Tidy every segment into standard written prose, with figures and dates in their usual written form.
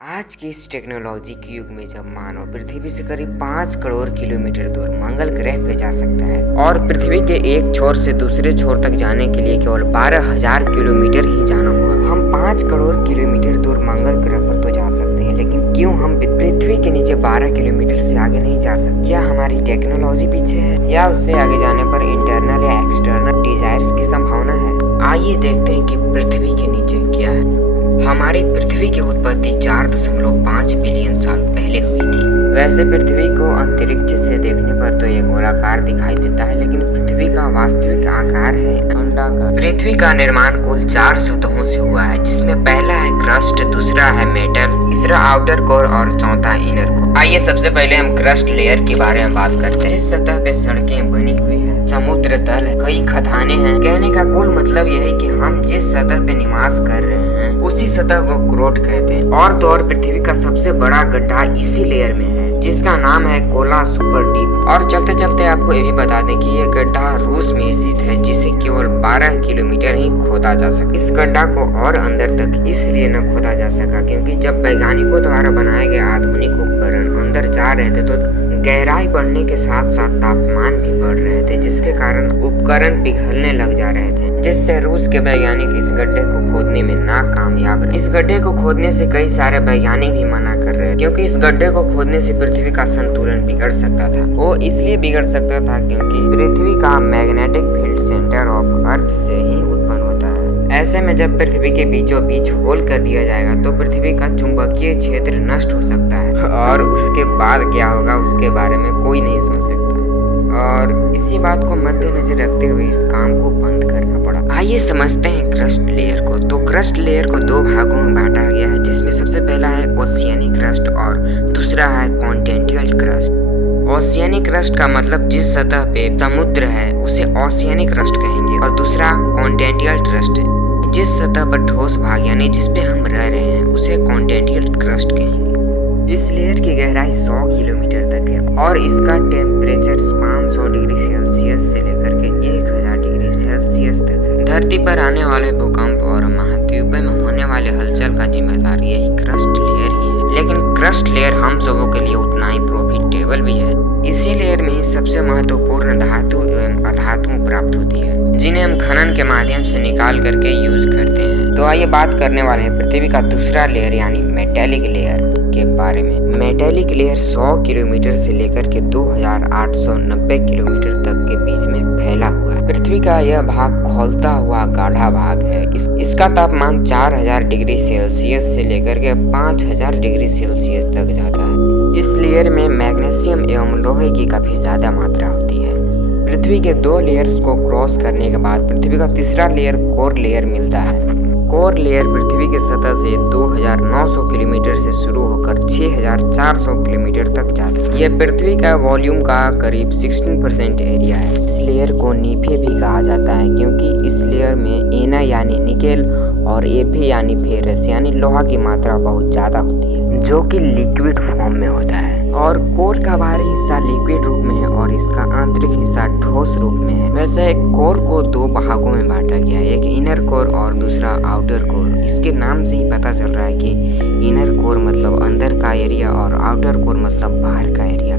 आज के इस टेक्नोलॉजी के युग में जब मानव पृथ्वी से करीब 5 करोड़ किलोमीटर दूर मंगल ग्रह पे जा सकता है और पृथ्वी के एक छोर से दूसरे छोर तक जाने के लिए केवल 12,000 किलोमीटर ही जाना होगा। हम 5 करोड़ किलोमीटर दूर मंगल ग्रह पर तो जा सकते हैं, लेकिन क्यों हम पृथ्वी के नीचे 12 किलोमीटर से आगे नहीं जा सकते? क्या हमारी टेक्नोलॉजी पीछे है या उससे आगे जाने पर इंटरनल या एक्सटर्नल डिजायर्स की संभावना है? आइए देखते हैं कि पृथ्वी के नीचे क्या है। हमारी पृथ्वी की उत्पत्ति 4.5 बिलियन साल पहले हुई थी। वैसे पृथ्वी को अंतरिक्ष से देखने पर तो ये गोलाकार दिखाई देता है, लेकिन पृथ्वी का वास्तविक आकार है अंडाकार। पृथ्वी का निर्माण कुल 4 सतहों से हुआ है, जिसमें पहला है क्रस्ट, दूसरा है मेटल, तीसरा आउटर कोर और चौथा इनर कोर। आइए सबसे पहले हम क्रस्ट लेयर के बारे में बात करते हैं। इस सतह पे सड़कें बनी हुई है, समुद्र तल है, कई खदानें हैं। कहने का कुल मतलब यह है कि हम जिस सतह पे निवास कर रहे हैं उसी सतह को क्रोट कहते हैं। और तो और पृथ्वी का सबसे बड़ा गड्ढा इसी लेयर में है, जिसका नाम है कोला सुपर डीप। और चलते चलते आपको ये भी बता दें कि ये गड्ढा रूस में स्थित है, जिसे केवल 12 किलोमीटर ही खोदा जा सका। इस गड्ढा को और अंदर तक इसलिए न खोदा जा सका क्योंकि जब वैज्ञानिकों द्वारा बनाए गए आधुनिक उपकरण अंदर जा रहे थे तो गहराई बढ़ने के साथ साथ तापमान भी बढ़ रहे थे, जिसके कारण उपकरण पिघलने लग जा रहे थे, जिससे रूस के वैज्ञानिक इस गड्ढे को खोदने में नाकामयाब रहे। इस गड्ढे को खोदने से कई सारे वैज्ञानिक भी मना कर रहे थे, क्योंकि इस गड्ढे को खोदने से पृथ्वी का संतुलन बिगड़ सकता था। वो इसलिए बिगड़ सकता था क्योंकि पृथ्वी का magnetic field centre of earth से ही उत्पन्न होता है। ऐसे में जब पृथ्वी के बीचों बीच होल कर दिया जाएगा तो पृथ्वी का चुंबकीय क्षेत्र नष्ट हो सकता है, और उसके बाद क्या होगा उसके बारे में कोई नहीं सोच सकता। और इसी बात को मद्देनजर रखते हुए इस काम को बंद करना पड़ा। आइए समझते हैं क्रस्ट लेयर को। तो क्रस्ट लेयर को 2 भागों में बांटा गया है, जिसमें सबसे पहला है ओशियनिक क्रस्ट और दूसरा है कॉन्टिनेंटल क्रस्ट। ओशियनिक क्रस्ट का मतलब जिस सतह पे समुद्र है उसे ओशियनिक क्रस्ट कहेंगे, और दूसरा कॉन्टिनेंटल क्रस्ट जिस सतह पर ठोस भाग यानी जिस पे हम रह रहे हैं उसे कॉन्टिनेंटल क्रस्ट कहेंगे। इस लेयर की गहराई 100 किलोमीटर तक है और इसका टेम्परेचर 500 डिग्री सेल्सियस से लेकर के 1000 डिग्री सेल्सियस तक है। धरती पर आने वाले भूकंप और महाद्वीपों में होने वाले हलचल का जिम्मेदार यही क्रस्ट लेयर ही है। लेकिन क्रस्ट लेयर हम सबों के लिए उतना ही प्रॉफिटेबल भी है। इसी लेयर में ही सबसे महत्वपूर्ण धातु एवं अधातु प्राप्त होती है, जिन्हें हम खनन के माध्यम से निकाल करके यूज करते हैं। तो आइए बात करने वाले हैं पृथ्वी का दूसरा लेयर यानी मेटेलिक लेयर के बारे में। मेटेलिक लेयर 100 किलोमीटर से लेकर के 2890 किलोमीटर तक के बीच में फैला हुआ है। पृथ्वी का यह भाग खोलता हुआ गाढ़ा भाग है। इसका तापमान 4000 डिग्री सेल्सियस से लेकर के 5000 डिग्री सेल्सियस तक जाता है। इस लेयर में मैग्नीशियम एवं लोहे की काफी ज्यादा मात्रा होती है। पृथ्वी के 2 लेयर्स को क्रॉस करने के बाद पृथ्वी का तीसरा लेयर कोर लेयर मिलता है। कोर लेयर पृथ्वी की सतह से 2900 किलोमीटर से शुरू होकर 6400 किलोमीटर तक जाता है। यह पृथ्वी का वॉल्यूम का करीब 16% एरिया है। इस लेयर को नीफे भी कहा जाता है क्योंकि इस लेयर में एना यानी निकेल और एफे यानी फेरस यानी लोहा की मात्रा बहुत ज्यादा होती है, जो कि लिक्विड फॉर्म में होता है। और कोर का बाहरी हिस्सा लिक्विड रूप में है और इसका आंतरिक हिस्सा ठोस रूप में है। वैसे कोर को 2 भागों में बांटा गया है, एक इनर कोर और दूसरा आउटर कोर। इसके नाम से ही पता चल रहा है कि इनर कोर मतलब अंदर का एरिया और आउटर कोर मतलब बाहर का एरिया।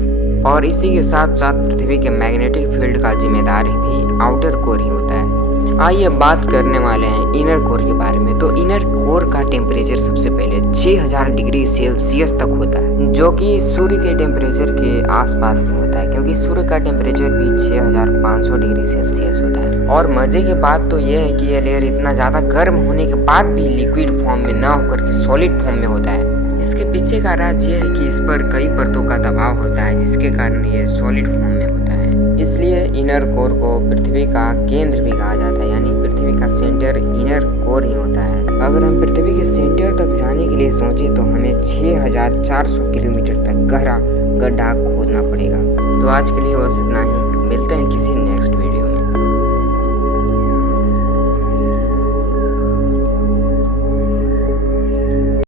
और इसी के साथ साथ पृथ्वी के मैग्नेटिक फील्ड का जिम्मेदार भी आउटर कोर ही होता है। आइए बात करने वाले हैं इनर कोर के बारे में। तो इनर कोर का टेम्परेचर सबसे पहले 6000 डिग्री सेल्सियस तक होता है, जो कि सूर्य के टेम्परेचर के आसपास ही होता है, क्योंकि सूर्य का टेम्परेचर भी 6500 डिग्री सेल्सियस होता है। और मजे की बात तो यह है कि यह लेयर इतना ज्यादा गर्म होने के बाद भी लिक्विड फॉर्म में न होकर के सॉलिड फॉर्म में होता है। इसके पीछे का राज ये है कि इस पर कई परतों का दबाव होता है, जिसके कारण ये सॉलिड फॉर्म में होता है। इसलिए इनर कोर को पृथ्वी का केंद्र भी कहा जाता है, यानी पृथ्वी का सेंटर इनर कोर ही होता है। अगर हम पृथ्वी के सेंटर तक जाने के लिए सोचें तो हमें 6400 किलोमीटर तक गहरा गड्ढा खोदना पड़ेगा। तो आज के लिए बस इतना ही। मिलते हैं किसी नेक्स्ट